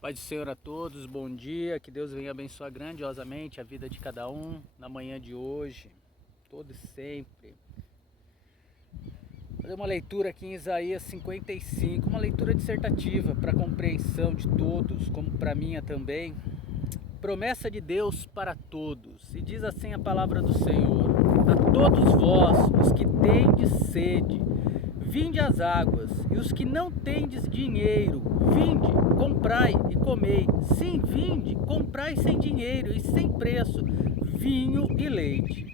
Pai do Senhor a todos, bom dia, que Deus venha abençoar grandiosamente a vida de cada um na manhã de hoje, todo e sempre. Vou fazer uma leitura aqui em Isaías 55, uma leitura dissertativa para a compreensão de todos, como para minha também. Promessa de Deus para todos, e diz assim a palavra do Senhor: a todos vós, os que tendes sede, vinde às águas, e os que não tendes dinheiro, vinde, comprai e comei. Sim, vinde, comprai sem dinheiro e sem preço, vinho e leite.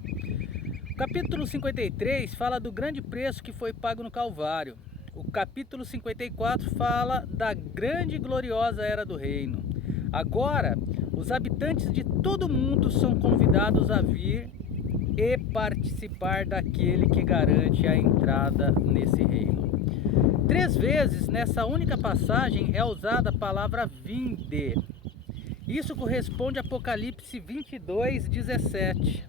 O capítulo 53 fala do grande preço que foi pago no Calvário. O capítulo 54 fala da grande e gloriosa era do reino. Agora, os habitantes de todo o mundo são convidados a vir e participar daquele que garante a entrada nesse reino. 3 vezes nessa única passagem é usada a palavra vinde. Isso corresponde a Apocalipse 22:17,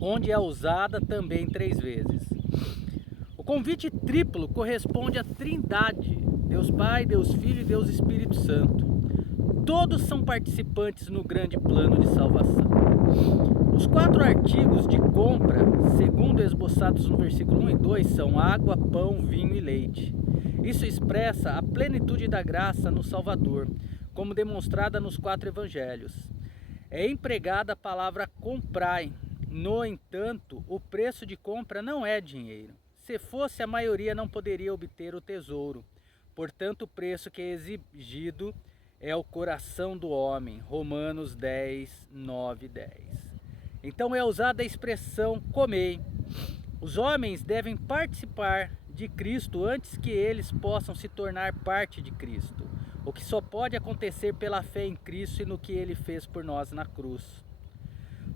onde é usada também 3 vezes. O convite triplo corresponde à Trindade, Deus Pai, Deus Filho e Deus Espírito Santo. Todos são participantes no grande plano de salvação. Os 4 artigos de compra, segundo esboçados no versículo 1 e 2, são água, pão, vinho e leite. Isso expressa a plenitude da graça no Salvador, como demonstrada nos 4 evangelhos. É empregada a palavra comprai. No entanto, o preço de compra não é dinheiro. Se fosse, a maioria não poderia obter o tesouro. Portanto, o preço que é exigido é o coração do homem. Romanos 10, 9 e 10. Então é usada a expressão comei. Os homens devem participar de Cristo antes que eles possam se tornar parte de Cristo, o que só pode acontecer pela fé em Cristo e no que Ele fez por nós na cruz.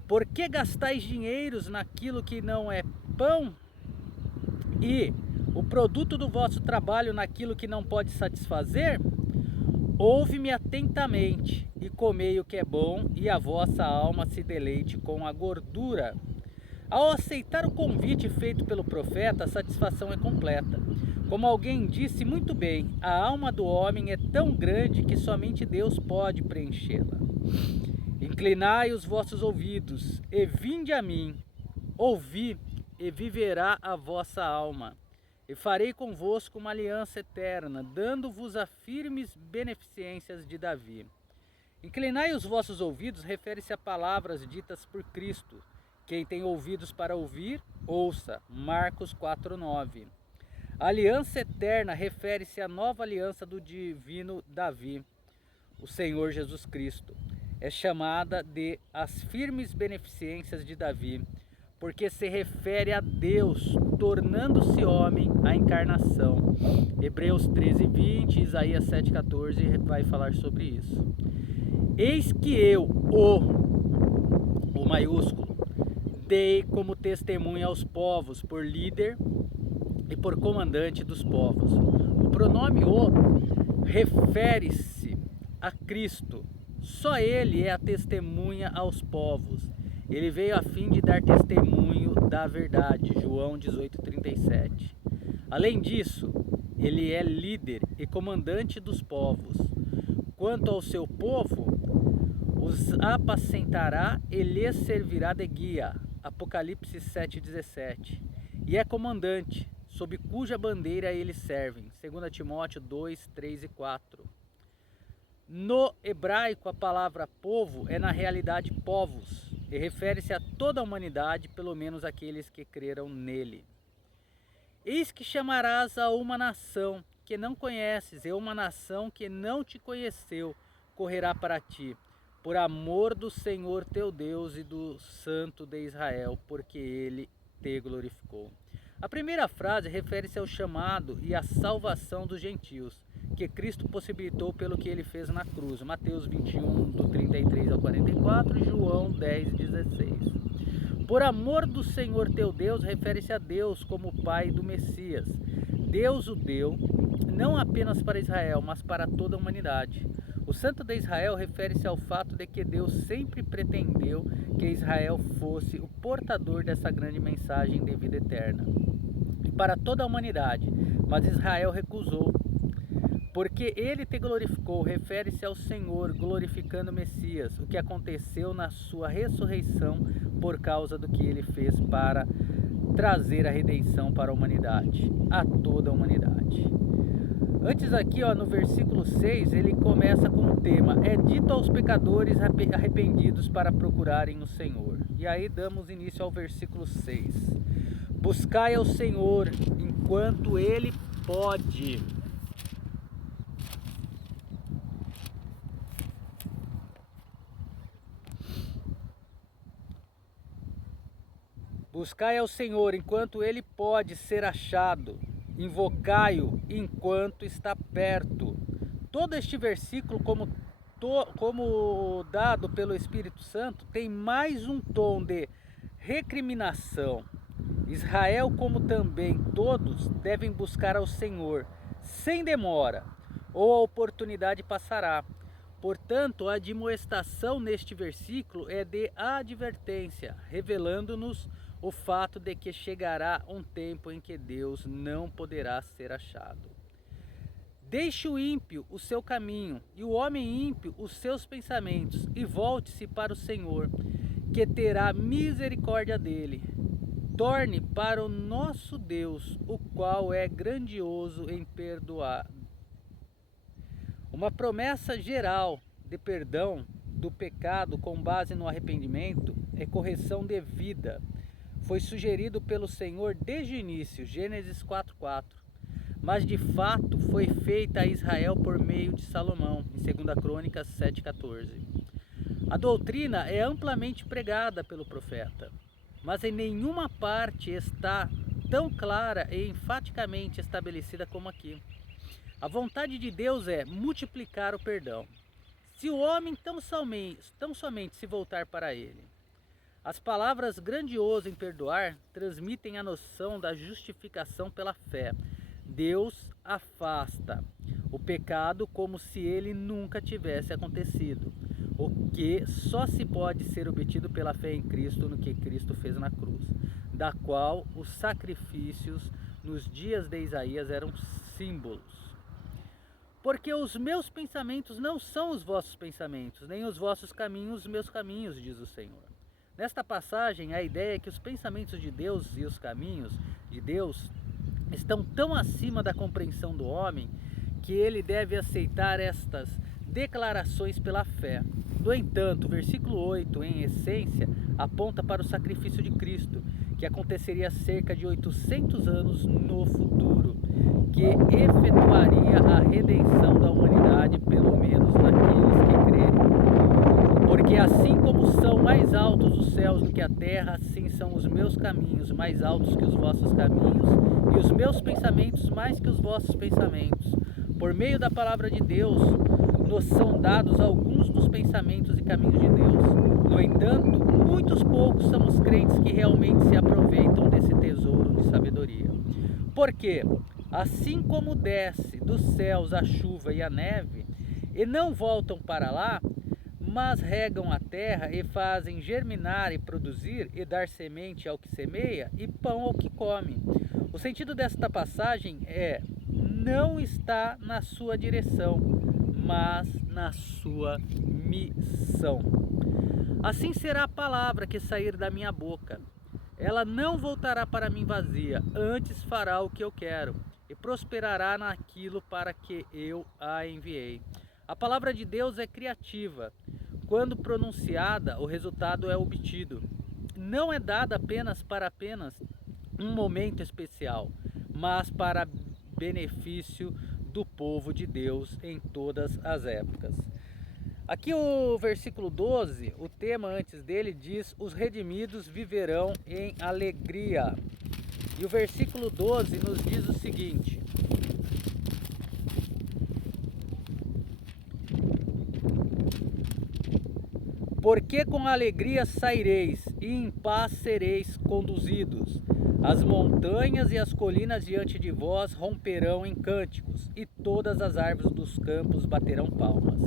Por que gastais dinheiros naquilo que não é pão e o produto do vosso trabalho naquilo que não pode satisfazer? Ouve-me atentamente e comei o que é bom, e a vossa alma se deleite com a gordura. Ao aceitar o convite feito pelo profeta, a satisfação é completa. Como alguém disse muito bem, a alma do homem é tão grande que somente Deus pode preenchê-la. Inclinai os vossos ouvidos e vinde a mim, ouvi e viverá a vossa alma. E farei convosco uma aliança eterna, dando-vos as firmes beneficências de Davi. Inclinai os vossos ouvidos refere-se a palavras ditas por Cristo. Quem tem ouvidos para ouvir, ouça. Marcos 4:9. A aliança eterna refere-se à nova aliança do divino Davi, o Senhor Jesus Cristo. É chamada de as firmes beneficências de Davi, porque se refere a Deus tornando-se homem, a encarnação. Hebreus 13:20, Isaías 7:14 vai falar sobre isso. Eis que eu, o maiúsculo, dei como testemunha aos povos, por líder e por comandante dos povos. O pronome o refere-se a Cristo. Só Ele é a testemunha aos povos. Ele veio a fim de dar testemunho da verdade, João 18:37. Além disso, ele é líder e comandante dos povos. Quanto ao seu povo, os apacentará e lhes servirá de guia, Apocalipse 7:17. E é comandante, sob cuja bandeira eles servem, 2 Timóteo 2, 3 e 4. No hebraico, a palavra povo é na realidade povos, e refere-se a toda a humanidade, pelo menos aqueles que creram nele. Eis que chamarás a uma nação que não conheces, e uma nação que não te conheceu correrá para ti, por amor do Senhor teu Deus e do Santo de Israel, porque ele te glorificou. A primeira frase refere-se ao chamado e à salvação dos gentios, que Cristo possibilitou pelo que ele fez na cruz. Mateus 21, do 33 ao 44, e João 10:16. Por amor do Senhor teu Deus, refere-se a Deus como Pai do Messias. Deus o deu, não apenas para Israel, mas para toda a humanidade. O Santo de Israel refere-se ao fato de que Deus sempre pretendeu que Israel fosse o portador dessa grande mensagem de vida eterna para toda a humanidade, mas Israel recusou. Porque ele te glorificou, refere-se ao Senhor, glorificando o Messias, o que aconteceu na sua ressurreição por causa do que ele fez para trazer a redenção para a humanidade, a toda a humanidade. Antes aqui, no versículo 6, ele começa com o tema: é dito aos pecadores arrependidos para procurarem o Senhor. E aí damos início ao versículo 6. Buscai ao Senhor enquanto ele pode. Buscai ao Senhor enquanto ele pode ser achado. Invocai-o enquanto está perto. Todo este versículo, como dado pelo Espírito Santo, tem mais um tom de recriminação. Israel, como também todos, devem buscar ao Senhor sem demora, ou a oportunidade passará. Portanto, a admoestação neste versículo é de advertência, revelando-nos o fato de que chegará um tempo em que Deus não poderá ser achado. Deixe o ímpio o seu caminho e o homem ímpio os seus pensamentos, e volte-se para o Senhor, que terá misericórdia dele. Torne para o nosso Deus, o qual é grandioso em perdoar. Uma promessa geral de perdão do pecado com base no arrependimento é correção devida. Foi sugerido pelo Senhor desde o início, Gênesis 4:4. Mas de fato foi feita a Israel por meio de Salomão, em 2 Crônicas 7:14. A doutrina é amplamente pregada pelo profeta, mas em nenhuma parte está tão clara e enfaticamente estabelecida como aqui. A vontade de Deus é multiplicar o perdão, se o homem tão somente se voltar para ele. As palavras grandioso em perdoar transmitem a noção da justificação pela fé. Deus afasta o pecado como se ele nunca tivesse acontecido, o que só se pode ser obtido pela fé em Cristo, no que Cristo fez na cruz, da qual os sacrifícios nos dias de Isaías eram símbolos. Porque os meus pensamentos não são os vossos pensamentos, nem os vossos caminhos os meus caminhos, diz o Senhor. Nesta passagem, a ideia é que os pensamentos de Deus e os caminhos de Deus estão tão acima da compreensão do homem que ele deve aceitar estas declarações pela fé. No entanto, o versículo 8, em essência, aponta para o sacrifício de Cristo, que aconteceria cerca de 800 anos no futuro, que efetuaria a redenção da humanidade, pelo menos naqueles que crerem. Porque assim como são mais altos os céus do que a terra, assim são os meus caminhos mais altos que os vossos caminhos, e os meus pensamentos mais que os vossos pensamentos. Por meio da palavra de Deus, nos são dados alguns dos pensamentos e caminhos de Deus. No entanto, muitos poucos são os crentes que realmente se aproveitam desse tesouro de sabedoria. Porque, assim como desce dos céus a chuva e a neve, e não voltam para lá, mas regam a terra e fazem germinar e produzir, e dar semente ao que semeia, e pão ao que come. O sentido desta passagem é: não está na sua direção, mas na sua missão. Assim será a palavra que sair da minha boca. Ela não voltará para mim vazia, antes fará o que eu quero, e prosperará naquilo para que eu a enviei. A palavra de Deus é criativa. Quando pronunciada, o resultado é obtido. Não é dada apenas um momento especial, mas para benefício do povo de Deus em todas as épocas. Aqui o versículo 12, o tema antes dele diz: os redimidos viverão em alegria. E o versículo 12 nos diz o seguinte: porque com alegria saireis, e em paz sereis conduzidos. As montanhas e as colinas diante de vós romperão em cânticos, e todas as árvores dos campos baterão palmas.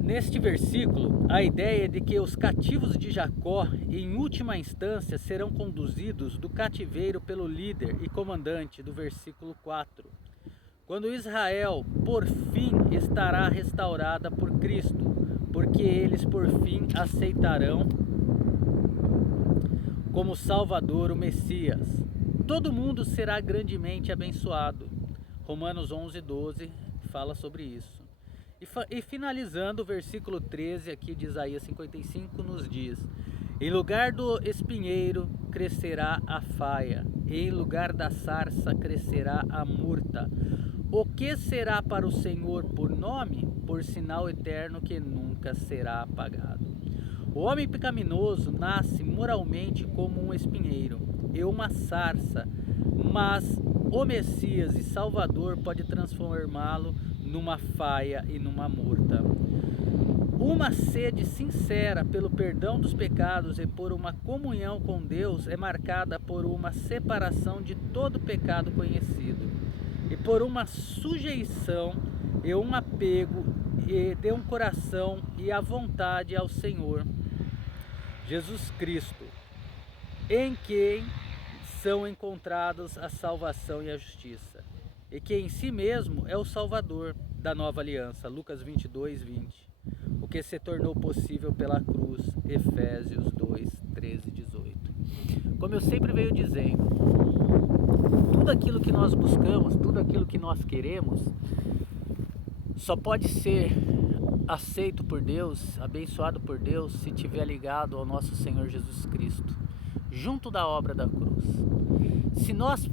Neste versículo, a ideia é de que os cativos de Jacó, em última instância, serão conduzidos do cativeiro pelo líder e comandante do versículo 4. quando Israel por fim estará restaurada por Cristo, porque eles por fim aceitarão como Salvador o Messias. Todo mundo será grandemente abençoado. Romanos 11:12 fala sobre isso. E finalizando o versículo 13 aqui de Isaías 55 nos diz: em lugar do espinheiro crescerá a faia, e em lugar da sarça crescerá a murta. O que será para o Senhor por nome? Por sinal eterno que nunca será apagado. O homem pecaminoso nasce moralmente como um espinheiro e uma sarça, mas o Messias e Salvador pode transformá-lo numa faia e numa murta. Uma sede sincera pelo perdão dos pecados e por uma comunhão com Deus é marcada por uma separação de todo pecado conhecido e por uma sujeição e um apego de um coração e a vontade ao Senhor Jesus Cristo, em quem são encontrados a salvação e a justiça, e que em si mesmo é o Salvador da nova aliança, Lucas 22:20, o que se tornou possível pela cruz, Efésios 2:13-18. Como eu sempre venho dizendo, tudo aquilo que nós buscamos, tudo aquilo que nós queremos, só pode ser aceito por Deus, abençoado por Deus, se estiver ligado ao nosso Senhor Jesus Cristo, junto da obra da cruz. Se nós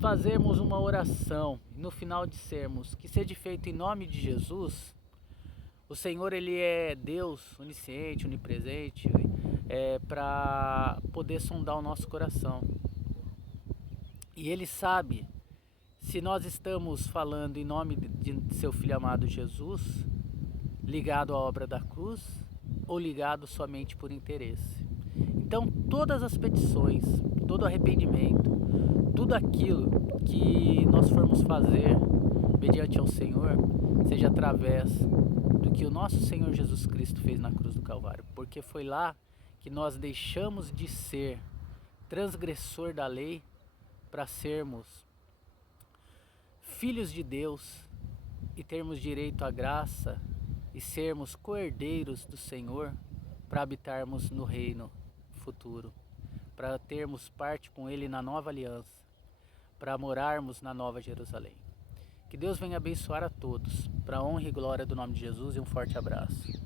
fazermos uma oração e no final dissermos que seja feito em nome de Jesus, o Senhor, ele é Deus onisciente, onipresente, para poder sondar o nosso coração. E ele sabe se nós estamos falando em nome de seu Filho amado Jesus, ligado à obra da cruz, ou ligado somente por interesse. Então todas as petições, todo arrependimento, tudo aquilo que nós formos fazer mediante ao Senhor, seja através do que o nosso Senhor Jesus Cristo fez na cruz do Calvário, porque foi lá que nós deixamos de ser transgressor da lei para sermos filhos de Deus e termos direito à graça e sermos co-herdeiros do Senhor para habitarmos no reino futuro, para termos parte com Ele na nova aliança, para morarmos na nova Jerusalém. Que Deus venha abençoar a todos, para a honra e glória do nome de Jesus, e um forte abraço.